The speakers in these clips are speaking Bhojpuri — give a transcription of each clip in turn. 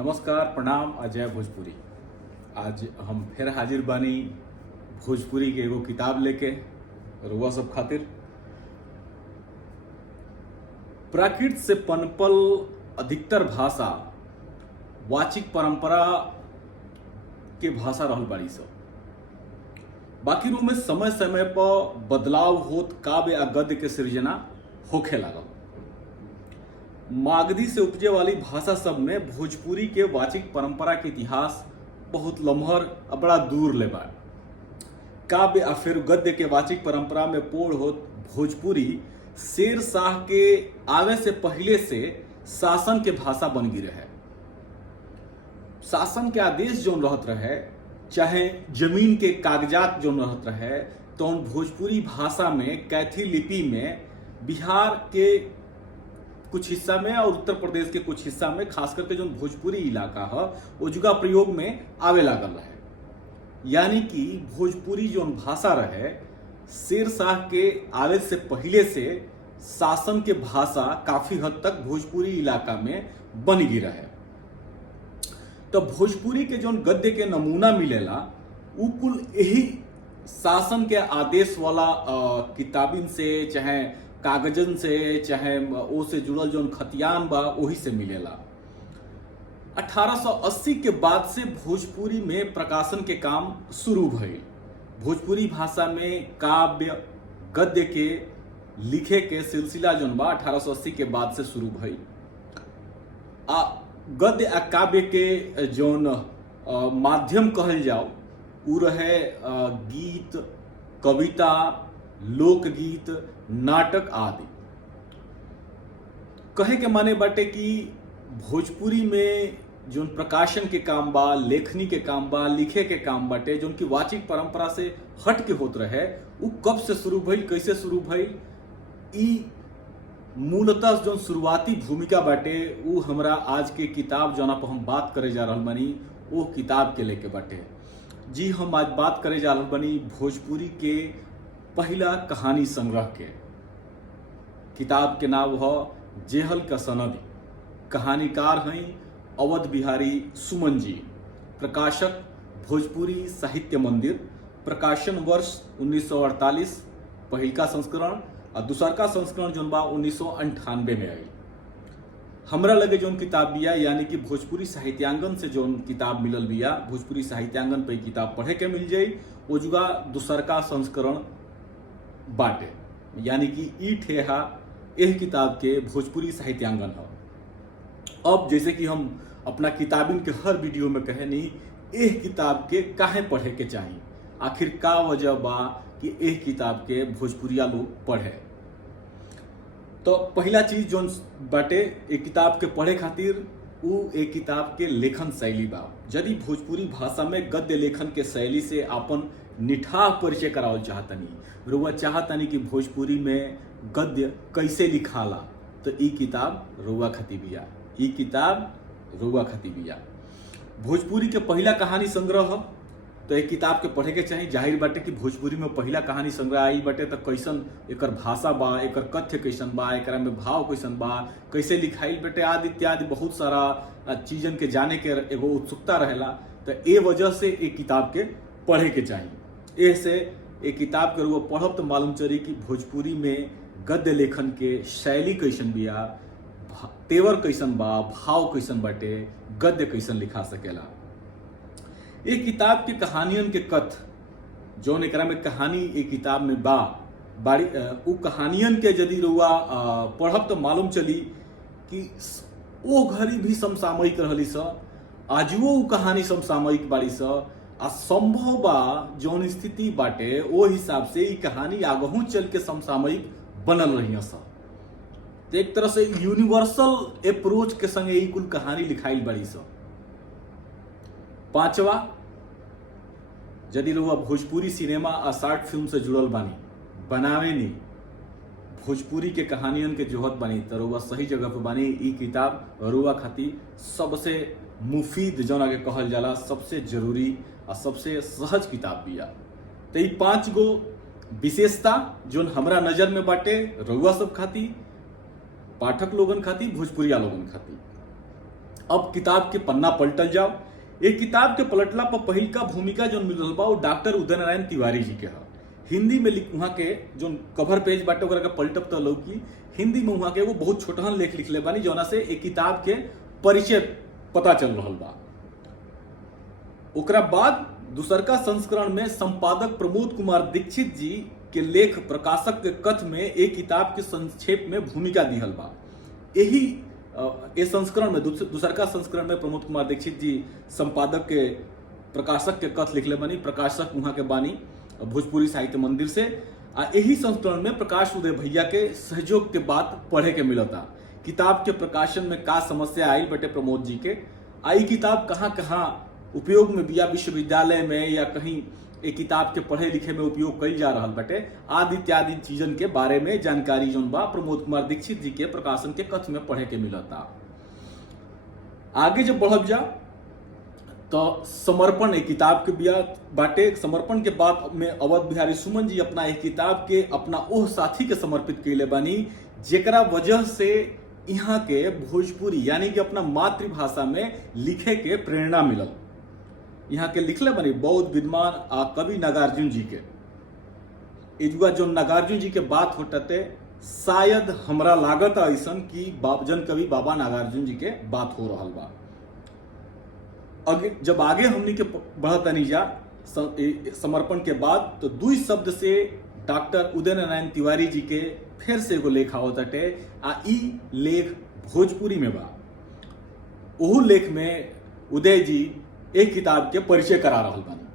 नमस्कार, प्रणाम। अजय भोजपुरी। आज हम फिर हाजिर बानी भोजपुरी के एगो किताब लेके रुआ सब खातिर। प्राकृत से पनपल अधिकतर भाषा वाचिक परंपरा के भाषा रहल बाड़ी सब। बाकी रूप में समय समय पर बदलाव होत काव्य आ गद्य के सृजना होखे लागल। मागधी से उपजे वाली भाषा सब में भोजपुरी के वाचिक परंपरा के इतिहास बहुत लम्हर और बड़ा दूर ले बा। काव्य आ फिर गद्य के वाचिक परंपरा में पोड़ होत भोजपुरी शेर शाह के आवे से पहले से शासन के भाषा बन गई रहे। शासन के आदेश जो रहत रहे, चाहे जमीन के कागजात जो रहत रहे, तो उन भोजपुरी भाषा में कैथी लिपि में बिहार के कुछ हिस्सा में और उत्तर प्रदेश के कुछ हिस्सा में खास करके जो भोजपुरी इलाका है वो जुगा प्रयोग में आवे लागल रहे। यानी कि भोजपुरी जो भाषा रहे शेर शाह के आवे से पहले से शासन के भाषा काफी हद तक भोजपुरी इलाका में बन गई रहे। तो भोजपुरी के जो गद्य के नमूना मिलेला उ कुल यही शासन के आदेश वाला किताबिन से, चाहे कागजन से, चाहे ओ से जुड़ल जो खतियान बा वही से मिलेला। 1880 के बाद से भोजपुरी में प्रकाशन के काम शुरू भइल। भोजपुरी भाषा में काव्य गद्य के लिखे के सिलसिला जो बा 1880 के बाद से शुरू भइल। गद्य आ काव्य के जोन माध्यम कहल जाओ उ रहे गीत, कविता, लोकगीत, नाटक आदि। कहे के माने बाटे कि भोजपुरी में जो प्रकाशन के काम बा, लेखनी के काम बा, लिखे के काम बाटे, जो उनकी वाचिक परंपरा से हट के होत रहे, वो कब से शुरू भइल, कैसे शुरू भइल, ई मूलतः जो शुरुआती भूमिका बाटे वो हमरा आज के किताब जो पर हम बात करे जा रहल बानी वो किताब के लेके बाटे। जी, हम आज बात करे जा रहल बानी भोजपुरी के पहला कहानी संग्रह के। किताब के नाम है जेहल का सनदी। कहानीकार हैं अवध बिहारी सुमन जी। प्रकाशक भोजपुरी साहित्य मंदिर। प्रकाशन वर्ष 1948 पहिलका संस्करण और दूसरका संस्करण जो बा 1998 में आई। हमरा लगे जो किताब बिया यानी कि भोजपुरी साहित्यांगन से जो किताब मिलल बिया, भोजपुरी साहित्यांगन पे किताब पढ़े के मिल जाई, वो जुगा दूसरका संस्करण बाटे। यानी कि ई ठेहा एह किताब के भोजपुरी साहित्यांगन है। अब जैसे कि हम अपना किताबिन के हर वीडियो में कहे नहीं, एह किताब के काहे पढ़े के चाहिए, आखिर का वजह बा कि एह किताब के भोजपुरिया लोग पढ़े। तो पहला चीज जो बाटे एक किताब के पढ़े खातिर उ एक किताब के लेखन शैली बा। यदि भोजपुरी भाषा में गद्य लेखन के शैली से अपन निठाह परिचय करावल चाहतनी, रुआ चाहतनी कि भोजपुरी में गद्य कैसे लिखाला, तो ई किताब रुआ खती बिया। ई किताब रुआ खती बिया। भोजपुरी के पहला कहानी संग्रह तो एक किताब के पढ़े के चाहिए। जाहिर बाटे कि भोजपुरी में पहला कहानी संग्रह आई बाटे तो कैसन एकर भाषा बा, एकर कथ्य कैसन बा, एकरा में भाव कैसन बा, कैसे लिखाइल बाटे आदि इत्यादि बहुत सारा चीजन के जाने के एगो उत्सुकता रहेला। तो ए वजह से एक किताब के पढ़े के चाहिए। ए से एक किताब के रुआ पढ़ब तो मालूम चली कि भोजपुरी में गद्य लेखन के शैली कैसन बिया, तेवर कैसन बा, भाव कैसन बाटे, गद्य कैसन लिखा सकेला। एक किताब के कहानियन के कथ जौन एकरा में कहानी एक किताब में बा बाड़ी, उ कहानियन के यदि रुआ पढ़ब तो मालूम चली कि ओ घड़ी भी समसामयिक रहली स, आजुओ उ कहानी समसामयिक बाड़ी स, आ संभव बा जौन स्थिति बाटे ओ हिसाब से ई कहानी आगहू चल के समसामयिक बनल रही स। तो एक तरह से यूनिवर्सल अप्रोच के संगे ई कुल कहानी लिखाइल बाड़ी स। पांचवा, यदि रुआ भोजपुरी सिनेमा आ शॉर्ट फिल्म से जुड़ल बानी, बनावे नहीं, भोजपुरी के कहानियन के जोहत बानी, तो रुआ सही जगह पे बानी। ई किताब रुआ खाती सबसे मुफीद जौन के कहल जाला, सबसे जरूरी और सबसे सहज किताब बिया। तो ई 5 गो विशेषता जोन हमरा नजर में बाटे रुआ सब खाती, पाठक लोगन खाती, भोजपुरिया लोगन खाती। अब किताब के पन्ना पलटल जाओ। एक किताब के पलटला पर पहिल का भूमिका जो मिलल बा वो डॉक्टर उदय नारायण तिवारी जी के है। हिंदी में वहाँ के जो कवर पेज बाटे ओकरा के पलटब तो लौकी हिंदी में वहाँ के वो बहुत छोटहन लेख लिखले बानी जौना से एक किताब के परिचय पता चल रहा बा। ओकरा बाद दूसरका संस्करण में संपादक प्रमोद कुमार दीक्षित जी के लेख प्रकाशक के कथ में एक किताब के संक्षेप में भूमिका दिहल बा। यही ए संस्करण में दूसरका संस्करण में प्रमोद कुमार दीक्षित जी संपादक के प्रकाशक के कथ लिखले बानी। प्रकाशक वहाँ के बानी भोजपुरी साहित्य मंदिर से। यही संस्करण में प्रकाश उदय भैया के सहयोग के बात पढ़े के मिलता। किताब के प्रकाशन में का समस्या आई बटे प्रमोद जी के, आई किताब कहाँ कहाँ उपयोग में बिया विश्वविद्यालय में या कहीं एक किताब के पढ़े लिखे में उपयोग कई जा रहा बटे आदि इत्यादि चीजन के बारे में जानकारी जोन बा प्रमोद कुमार दीक्षित जी के प्रकाशन के कथ में पढ़े के मिलता। आगे जब बढ़ब जा तो समर्पण एक किताब के बिया बाटे। समर्पण के बाद में अवध बिहारी सुमन जी अपना एक किताब के अपना ओह साथी के समर्पित कैले बानी जेकरा वजह से यहाँ के भोजपुरी यानी कि अपना मातृभाषा में लिखे के प्रेरणा मिलल। यहाँ के लिखले बनी बौद्ध विद्वान आ कवि नागार्जुन जी के। इजुआ जो नागार्जुन जी के बात होटते शायद हमरा लागत ऐसन कि जन कवि बाबा नागार्जुन जी के बात हो रहा बा। जब आगे हमनी के बढ़तनी जा समर्पण के बाद तो दुई शब्द से डॉक्टर उदय नारायण तिवारी जी के फिर से एगो लेख आवताटे। ई लेख भोजपुरी में बा। ओहू लेख में उदय जी एक किताब के परिचय करा रहा बानी।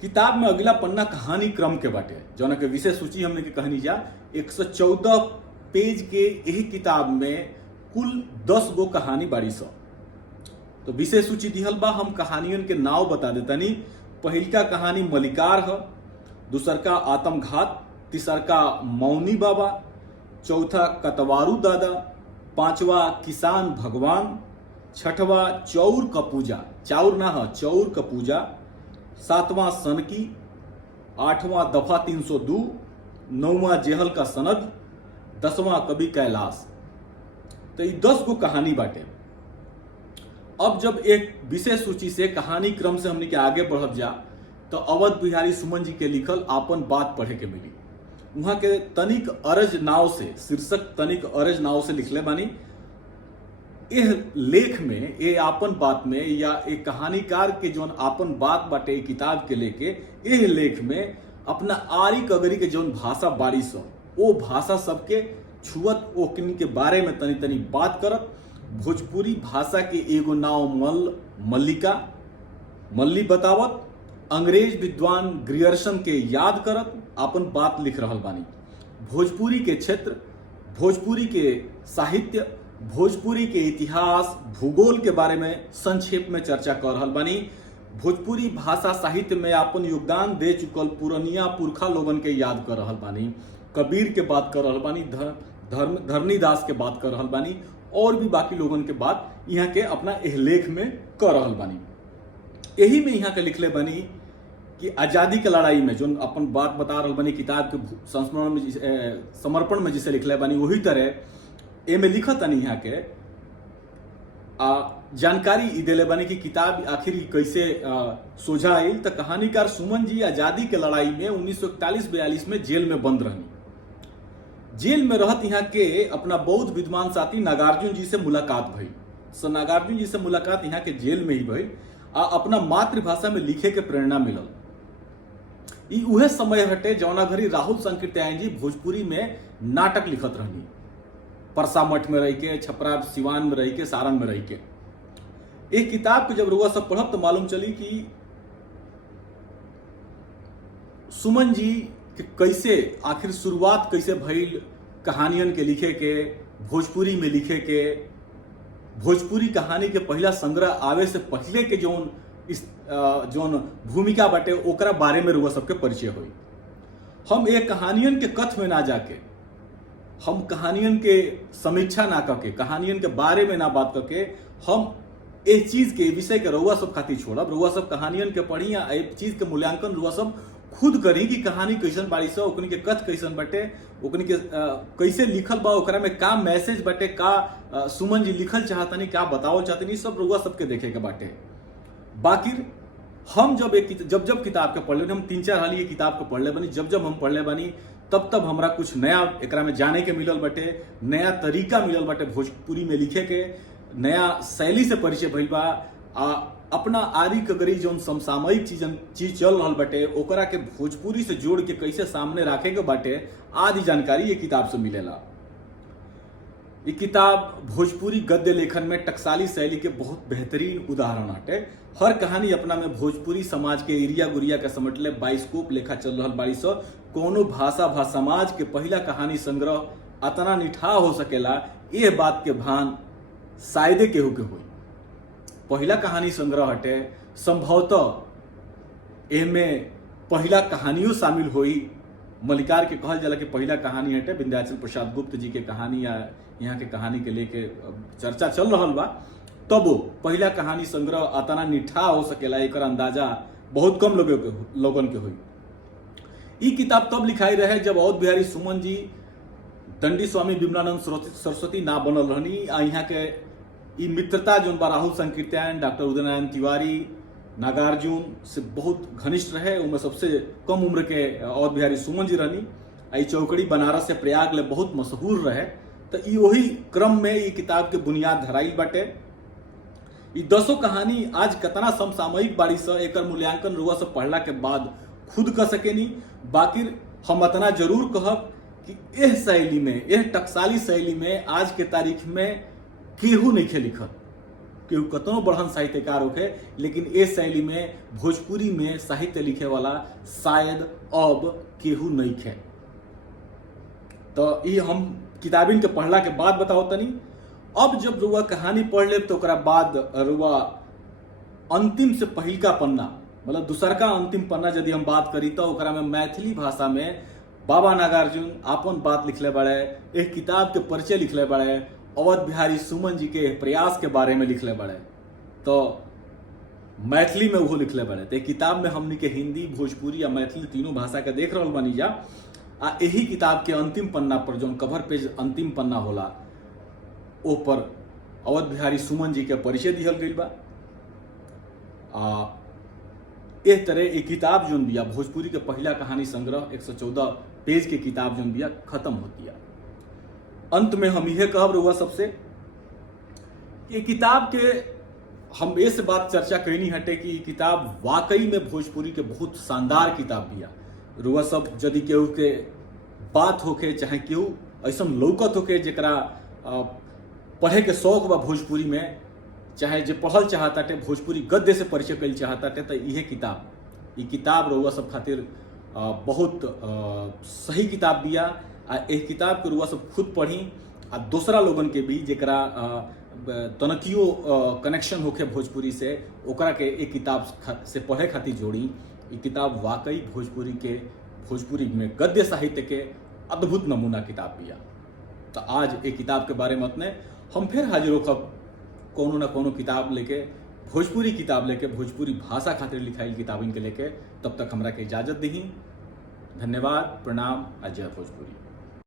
किताब में अगला पन्ना कहानी क्रम के बाटे जौना के विषय सूची हमने के कहनी जा 114 पेज के यही किताब में कुल 10 गो कहानी बाड़ी सौ। तो विषय सूची दिहल बा। हम कहानियन के नाव बता देतानी। पहिलका कहानी मलिकार है, दूसरका आत्मघात, तीसरका मौनी बाबा, चौथा कतवारू दादा, पांचवा किसान भगवान, छठवा चौर का पूजा, चाउर ना है चौर का पूजा, सातवां सनकी, आठवां दफा 302, नौवां जेहल का सनद, 10वां कवि कैलाश। तो ये 10 गो कहानी बाटे। अब जब एक विषय सूची से कहानी क्रम से हमने के आगे बढ़ब जा तो अवध बिहारी सुमन जी के लिखल आपन बात पढ़े के मिली। वहां के तनिक अरज नाव से शीर्षक तनिक अरज नाव से लिखले बानी। यह लेख में ये आपन बात में या एक कहानीकार के जोन आपन बात बाटे किताब के लेके यह लेख में अपना आरी कगरी के जोन भाषा बाड़ी सो वो भाषा सबके छुअत ओकनी के बारे में तनी तनी बात करत। भोजपुरी भाषा के एगो नाव मल्लिका मल्ली बतावत। अंग्रेज विद्वान ग्रियर्सन के याद करत अपन बात लिख रहल बानी। भोजपुरी के क्षेत्र, भोजपुरी के साहित्य, भोजपुरी के इतिहास, भूगोल के बारे में संक्षेप में चर्चा कर रहल बानी। भोजपुरी भाषा साहित्य में अपन योगदान दे चुकल पुरनिया पुरखा लोगन के याद कर रहल बानी। कबीर के बात कर रहल बानी, धरनीदास के बात कर रहल बानी और भी बाकी लोगन के बात यहाँ के अपना एह लेख में कर रहल बानी। यही में यहाँ के लिखले बानी कि आजादी के लड़ाई में जो अपन बात बता रहल बानी किताब के संस्मरण में समर्पण में जिसे लिखले बानी वही तरह ए में लिखत नहीं यहाँ के जानकारी दिले बानी कि किताब आखिर कैसे सोझा आई। तो कहानीकार सुमन जी आजादी के लड़ाई में 1941-42 में जेल में बंद रहनी। जेल में रहत यहाँ के अपना बौद्ध विद्वान साथी नागार्जुन जी से मुलाकात भई। सो नागार्जुन जी से मुलाकात यहाँ के जेल में ही भई आ अपना मातृभाषा में लिखे के प्रेरणा मिलल। ई उहे समय हटे जौना घड़ी राहुल संकीर्त्यायन जी भोजपुरी में नाटक लिखत रहनी। परसा मठ में रह के, छपरा सिवान में रह के, सारण में रह के। एक किताब के जब रुआ सब पढ़ब तो मालूम चली कि सुमन जी कि कैसे आखिर शुरुआत कैसे भइल कहानियन के लिखे के, भोजपुरी में लिखे के। भोजपुरी कहानी के पहला संग्रह आवे से पहले के जोन भूमिका बाटे ओकरा बारे में रुआ सबके परिचय हुई। हम एक कहानियन के कथ में ना जाके, हम कहानियन के समीक्षा ना करके, कहानियन के बारे में ना बात करके, हम एक चीज के विषय के रुआ सब खातिर छोड़ब। रुआ सब कहानियन के पढ़ी या एक चीज के मूल्यांकन रुआ सब खुद करी कि कहानी कैसन बाड़ी स, ओकनी के कथ कैसन बटे, ओकनी के कैसे लिखल बा, ओकरा में का मैसेज बटे, का सुमन जी लिखल चाहतनी, का बतावल चाहतनी, सब रउआ सबके देखे के बाटे। बाकी हम जब जब किताब के पढ़ले, हम 3-4 हाल ये किताब के पढ़ले बनी, जब हम पढ़ले बनी तब हमरा कुछ नया एकरा में जाने के मिलल बटे, नया तरीका मिलल बटे भोजपुरी में लिखे के, नया शैली से परिचय भइल बा। अपना आरी कगरी जौन समसामयिक चीज चल रहल बटे ओकरा के भोजपुरी से जोड़ के कैसे सामने रखे के बाटे, आदि जानकारी ये किताब से मिलेला। ये किताब भोजपुरी गद्य लेखन में टकसाली शैली के बहुत बेहतरीन उदाहरण हटे। हर कहानी अपना में भोजपुरी समाज के एरिया गुरिया के समटले बाइस्कोप लेखा चल रहल बाड़ी स। कोनो भाषा समाज के पहला कहानी संग्रह अतना निठा हो सकेला, ये बात के भान शायदे केहू के होई। पहला कहानी संग्रह हटे, संभवतः एमे पहला कहानियों शामिल होई। मल्लिकार के कहल जाला कि पहला कहानी हटे विंध्याचल प्रसाद गुप्त जी के कहानी या यहाँ के कहानी के लेके चर्चा चल रहल बा। तब पहला कहानी संग्रह अतना निठा हो सकेला, एकर अंदाजा बहुत कम लोगन के हुई। ई किताब तब लिखाई रहे जब अवध बिहारी सुमन जी दंडी स्वामी विमलानंद सरस्वती ना बनल रहनी। यहाँ के ई मित्रता जो बा राहुल संकीर्तन, डॉक्टर उदयनारायण तिवारी, नागार्जुन से बहुत घनिष्ठ रहे। उनमें सबसे कम उम्र के अवध बिहारी सुमन जी रहनी। आई चौकड़ी बनारस से प्रयाग ले बहुत मशहूर रहे। तो ई वही क्रम में ये किताब के बुनियाद धराइल बाटे। ये 10 कहानी आज कतना समसामयिक बाड़ी स, एकर मूल्यांकन रुआ सब पढ़ला के बाद खुद कर सकेनी। बाकी हम अतना जरूर कहब कि एह शैली में, एह टकसाली शैली में आज के तारीख में केहू नहीं खे लिखल। केहू कतनो बढ़न साहित्यकार होखे, लेकिन ए शैली में भोजपुरी में साहित्य लिखे वाला शायद अब केहू नहीं खे। तो ये हम किताबिन के पढ़ला के बाद बताओ तनी। अब जब रुआ कहानी पढ़ ले तो ओकरा बाद रुआ अंतिम से पहिलका पन्ना, मतलब दूसरका अंतिम पन्ना यदि हम बात करी तो ओकरा में मैथिली भाषा में बाबा नागार्जुन अपन बात लिखले बड़े, एक किताब के परिचय लिखले बड़े, अवध बिहारी सुमन जी के प्रयास के बारे में लिखले बड़े, तो मैथिली में वो लिखले बड़े। तो किताब में हमनी के हिंदी, भोजपुरी या मैथिली तीनों भाषा के देख रहल बानी जा। यही किताब के अंतिम पन्ना पर जो कवर पेज अंतिम पन्ना होला ओ पर अवध बिहारी सुमन जी के परिचय दिहल गई बा। इस तरह एक किताब जो बिया भोजपुरी के पहला कहानी संग्रह 114 पेज के किताब जो बिया खत्म होती है। अंत में हम यह कहब रहुआ सबसे कि किताब के हम ऐसे बात चर्चा कहनी हटे कि किताब वाकई में भोजपुरी के बहुत शानदार किताब बिया। रुआ सब यदि केहू के बात होके, चाहे केहू ऐसा लौकत होके जरा पढ़े के शौक बा भोजपुरी में, चाहे जो पढ़ल चाहताटे, भोजपुरी गद्य से परिचय कल चाहताटे, तो यह किताब रुआ सब खातिर बहुत सही किताब बिया। एक किताब के रुआ सब खुद पढ़ी आ दूसरा लोगन के भी जरा तनकियो कनेक्शन होके भोजपुरी से, ओकरा के एक किताब से पढ़े खातिर जोड़ी। ये किताब वाकई भोजपुरी में गद्य साहित्य के अद्भुत नमूना किताब बिया। तो आज एक किताब के बारे में अपने हम फिर हाजिर होखब कोनो ना कोनो किताब लेके, भोजपुरी किताब लेके, भोजपुरी भाषा खातिर लिखाई किताबिन के लेके। तब तक हमरा के इजाजत दही। धन्यवाद, प्रणाम, जय भोजपुरी।